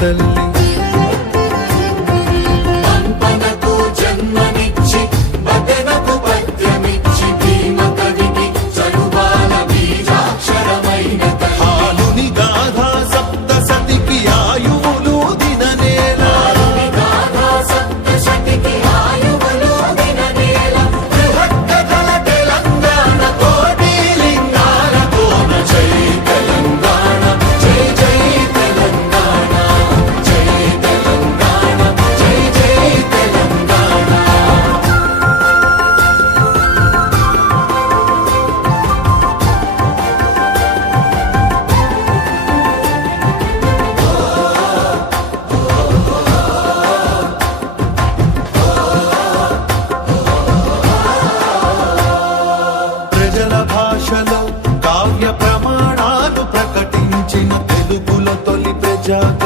的 dark